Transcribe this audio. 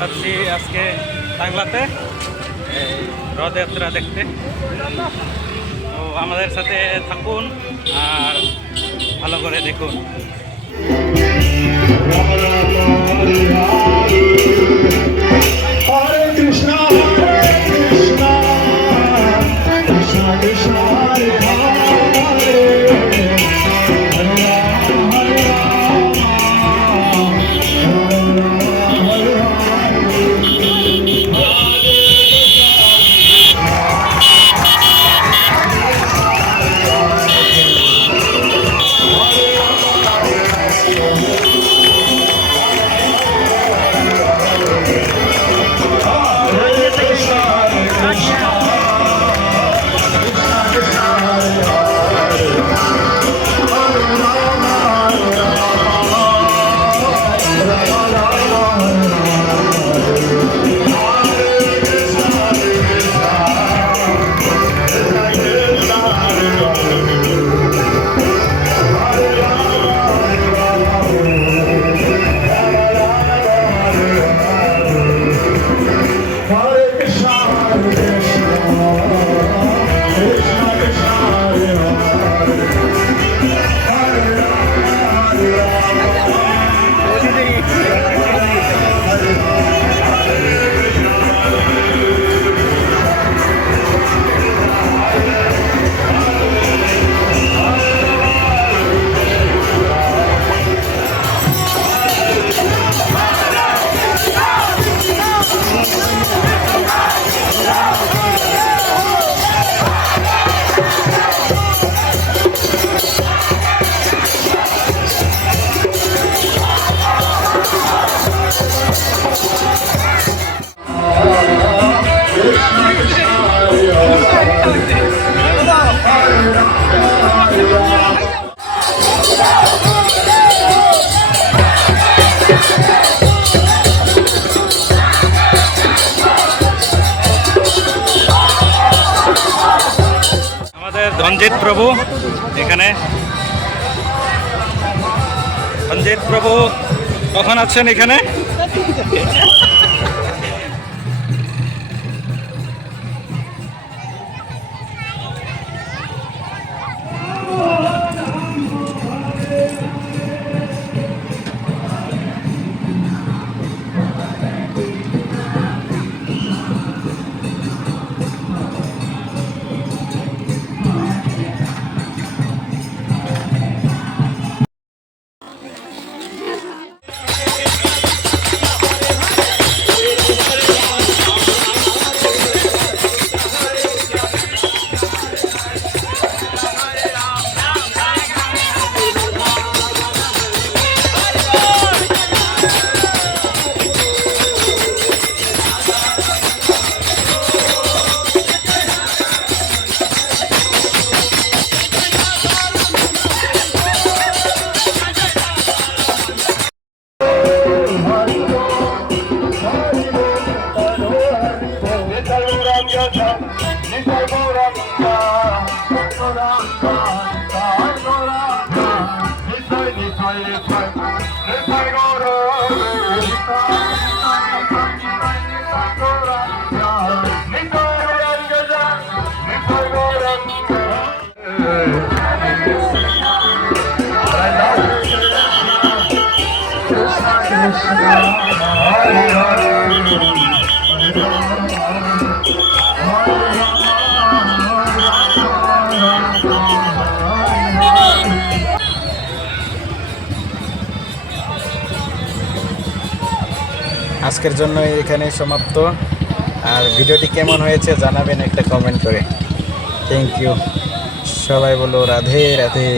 যাচ্ছি আজকে টাংলাতে এই রথযাত্রা দেখতে। তো আমাদের সাথে থাকুন আর ভালো করে দেখুন। হরে কৃষ্ণ কৃষ্ণ কৃষ্ণ হরে হরে ধনজিৎ প্রভু এখানে। ধনজিৎ প্রভু কখন আছেন এখানে? আজকের জন্য এখানে সমাপ্ত। আর ভিডিওটি কেমন হয়েছে জানাবেন একটা কমেন্ট করে। Thank you. সবাই বলো রাধে রাধে।